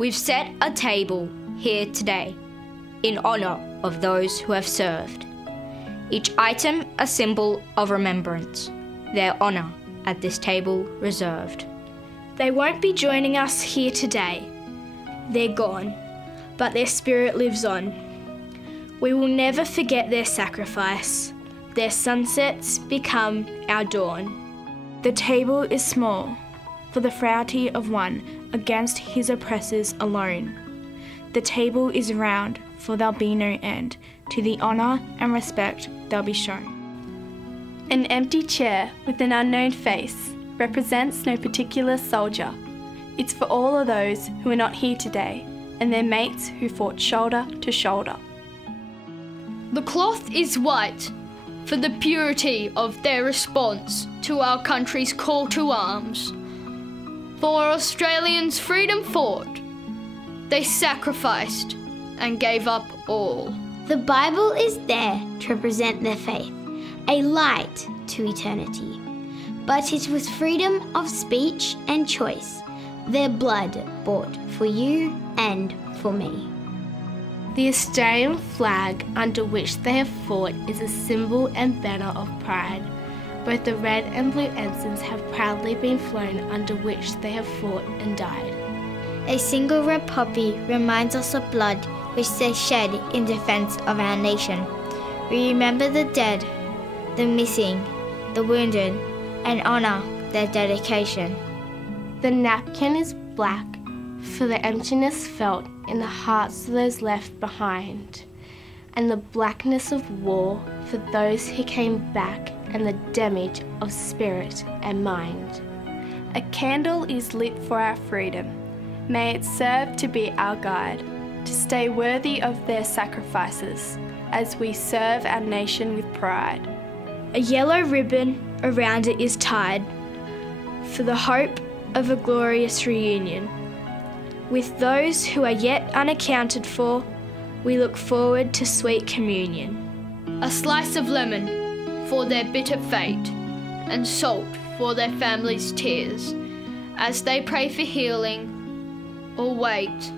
We've set a table here today in honour of those who have served. Each item a symbol of remembrance, their honour at this table reserved. They won't be joining us here today. They're gone, but their spirit lives on. We will never forget their sacrifice. Their sunsets become our dawn. The table is small for the frailty of one against his oppressors alone. The table is round, for there'll be no end to the honour and respect they'll be shown. An empty chair with an unknown face represents no particular soldier. It's for all of those who are not here today and their mates who fought shoulder to shoulder. The cloth is white for the purity of their response to our country's call to arms. For Australians' freedom fought, they sacrificed and gave up all. The Bible is there to represent their faith, a light to eternity. But it was freedom of speech and choice, their blood bought for you and for me. The Australian flag under which they have fought is a symbol and banner of pride. Both the red and blue ensigns have proudly been flown under which they have fought and died. A single red poppy reminds us of blood which they shed in defence of our nation. We remember the dead, the missing, the wounded, and honour their dedication. The napkin is black for the emptiness felt in the hearts of those left behind, and the blackness of war for those who came back, and the damage of spirit and mind. A candle is lit for our freedom. May it serve to be our guide, to stay worthy of their sacrifices as we serve our nation with pride. A yellow ribbon around it is tied for the hope of a glorious reunion. With those who are yet unaccounted for, we look forward to sweet communion. A slice of lemon for their bitter fate, and salt for their families' tears, as they pray for healing, or wait,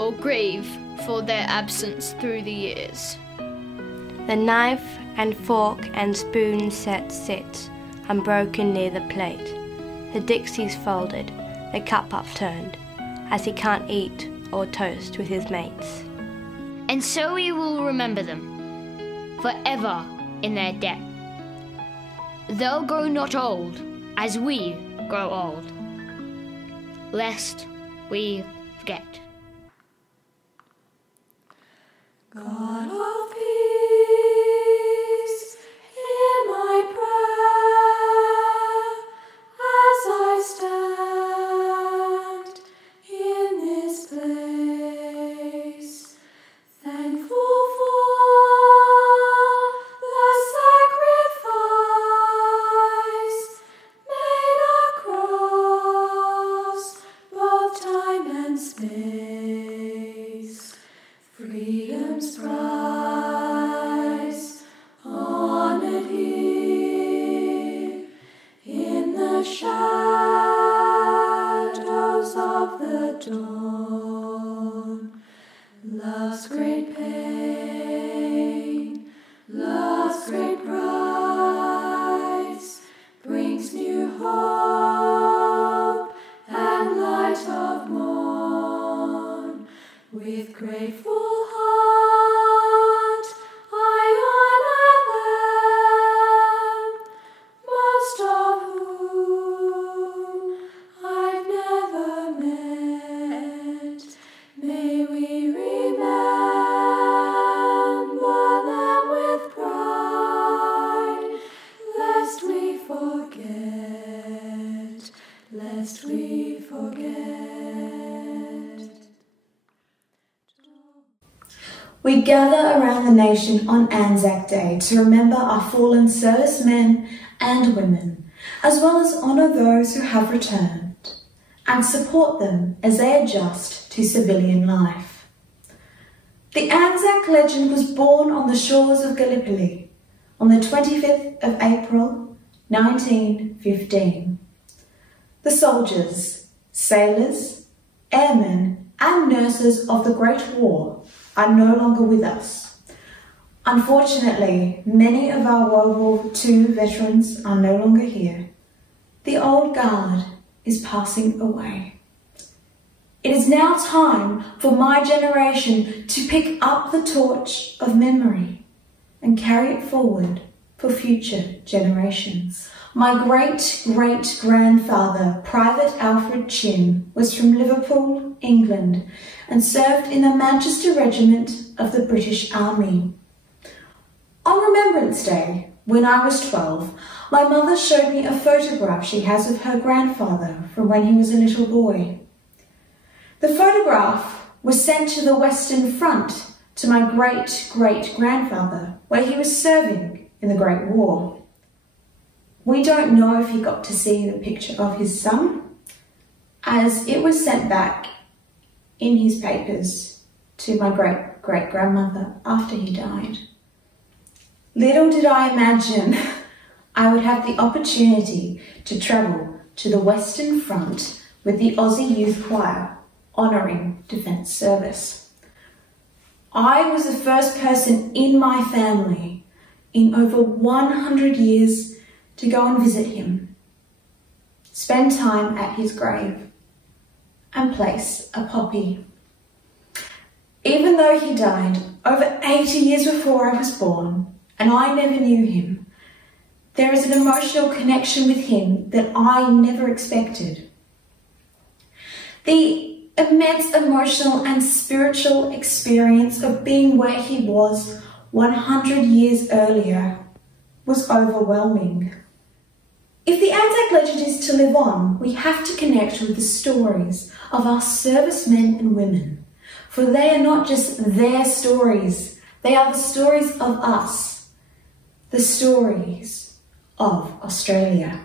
or grieve for their absence through the years. The knife and fork and spoon set sit, unbroken near the plate. The Dixie's folded, the cup upturned, as he can't eat or toast with his mates. And so we will remember them, forever in their debt. They'll grow not old as we grow old, lest we forget. God of peace, hear my prayer as I stand in this place, thankful for the sacrifice made across both time and space. Freedom's prize, honored here in the shadows of the dawn. Love's great pain, love's great prize, brings new hope and light of morn. With grateful heart, I honour them, most of whom I've never met. May we remember them with pride, lest we forget, lest we forget. We gather around the nation on Anzac Day to remember our fallen servicemen and women, as well as honour those who have returned, and support them as they adjust to civilian life. The Anzac legend was born on the shores of Gallipoli on the 25th of April 1915. The soldiers, sailors, airmen and nurses of the Great War are no longer with us. Unfortunately, many of our World War II veterans are no longer here. The old guard is passing away. It is now time for my generation to pick up the torch of memory and carry it forward for future generations. My great-great-grandfather, Private Alfred Chin, was from Liverpool, England, and served in the Manchester Regiment of the British Army. On Remembrance Day, when I was 12, my mother showed me a photograph she has of her grandfather from when he was a little boy. The photograph was sent to the Western Front to my great-great-grandfather, where he was serving in the Great War. We don't know if he got to see the picture of his son, as it was sent back in his papers to my great-great-grandmother after he died. Little did I imagine I would have the opportunity to travel to the Western Front with the Aussie Youth Choir, honouring Defence Service. I was the first person in my family in over 100 years to go and visit him, spend time at his grave, and place a poppy. Even though he died over 80 years before I was born, and I never knew him, there is an emotional connection with him that I never expected. The immense emotional and spiritual experience of being where he was 100 years earlier was overwhelming. If the Anzac legend is to live on, we have to connect with the stories of our servicemen and women, for they are not just their stories, they are the stories of us, the stories of Australia.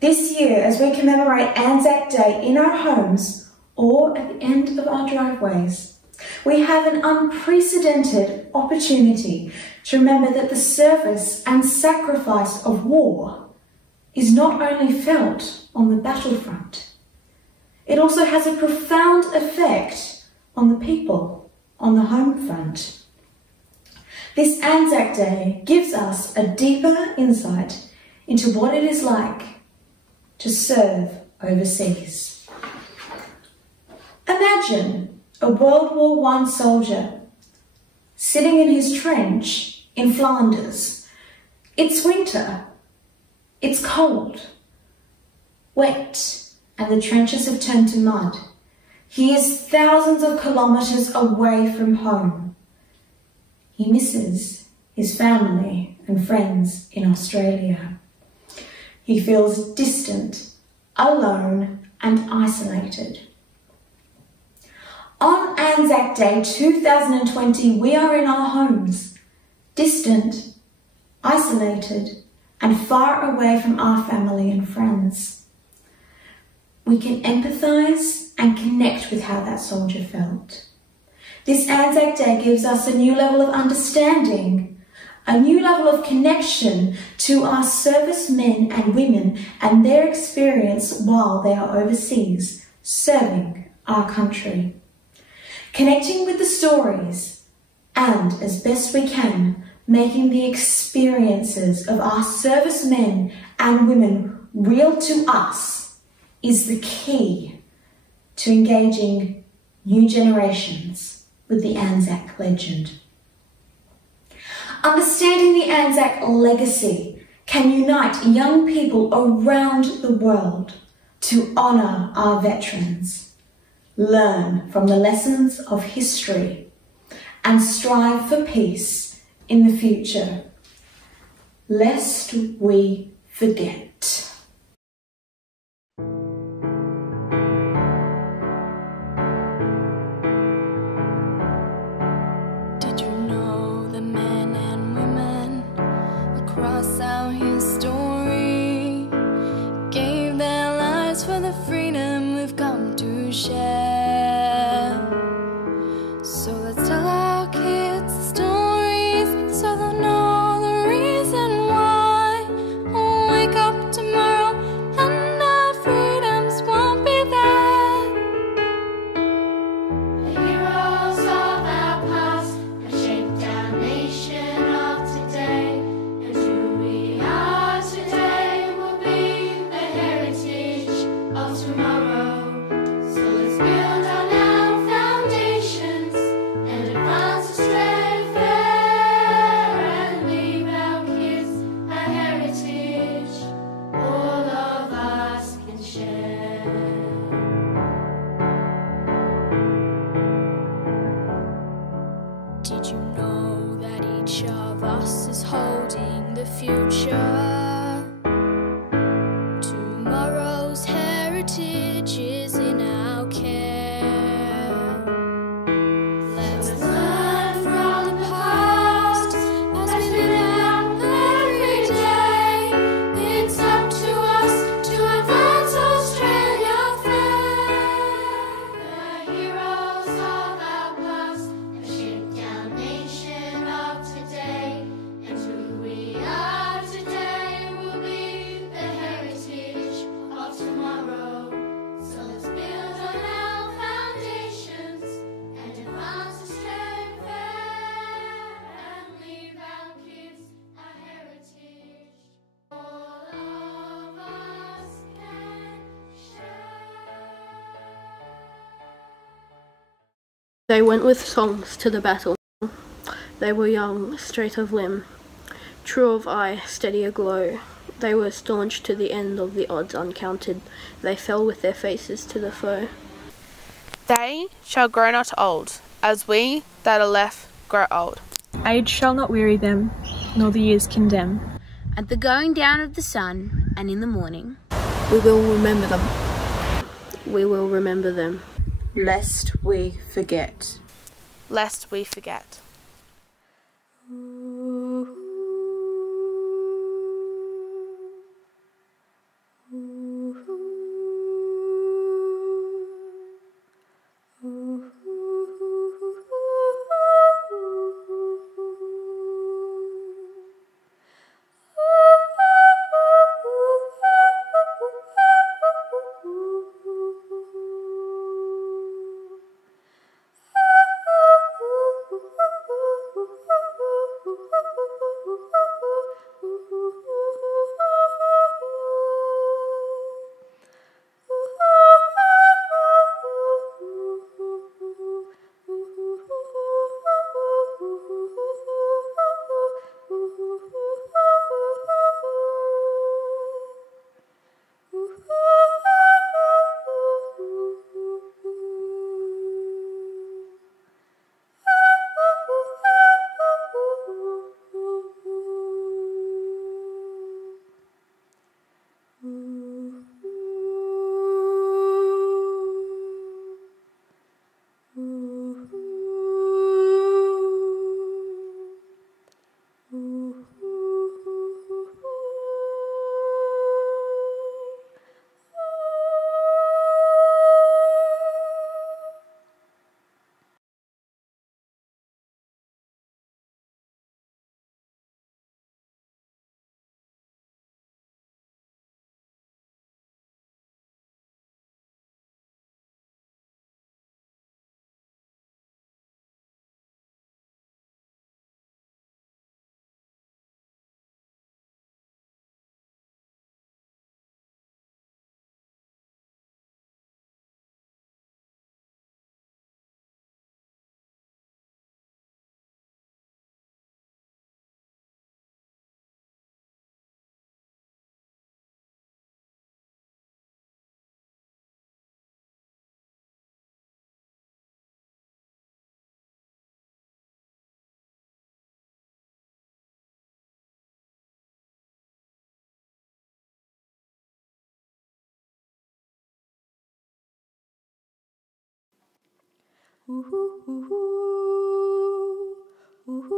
This year, as we commemorate Anzac Day in our homes or at the end of our driveways, we have an unprecedented opportunity to remember that the service and sacrifice of war is not only felt on the battlefront, it also has a profound effect on the people on the home front. This Anzac Day gives us a deeper insight into what it is like to serve overseas. Imagine a World War I soldier sitting in his trench in Flanders. It's winter, it's cold, wet, and the trenches have turned to mud. He is thousands of kilometres away from home. He misses his family and friends in Australia. He feels distant, alone, and isolated. On Anzac Day 2020, we are in our homes, distant, isolated, and far away from our family and friends. We can empathise and connect with how that soldier felt. This Anzac Day gives us a new level of understanding, a new level of connection to our servicemen and women and their experience while they are overseas, serving our country. Connecting with the stories and, as best we can, making the experiences of our servicemen and women real to us is the key to engaging new generations with the Anzac legend. Understanding the Anzac legacy can unite young people around the world to honour our veterans, learn from the lessons of history, and strive for peace in the future, lest we forget. Did you know the men and women across our history gave their lives for the freedom we've come to share? So let's tell our kids the stories so they'll know the reason why. We'll wake up tomorrow and our freedoms won't be there. know that each of us is holding the future. Tomorrow's heritage is in our care. Let's learn from the past as we live out every day. It's up to us to advance Australia fair. The heroes of our past have shaped our nation of today, and who we are today will be the heritage of tomorrow. So let's build on our foundations and advance Australia fair, and leave our kids a heritage all of us can share. They went with songs to the battle. They were young, straight of limb, true of eye, steady aglow. They were staunch to the end of the odds uncounted. They fell with their faces to the foe. They shall grow not old, as we that are left grow old. Age shall not weary them, nor the years condemn. At the going down of the sun, and in the morning, We will remember them. We will remember them. Lest we forget. Lest we forget. Ooh, ooh, ooh, ooh, ooh.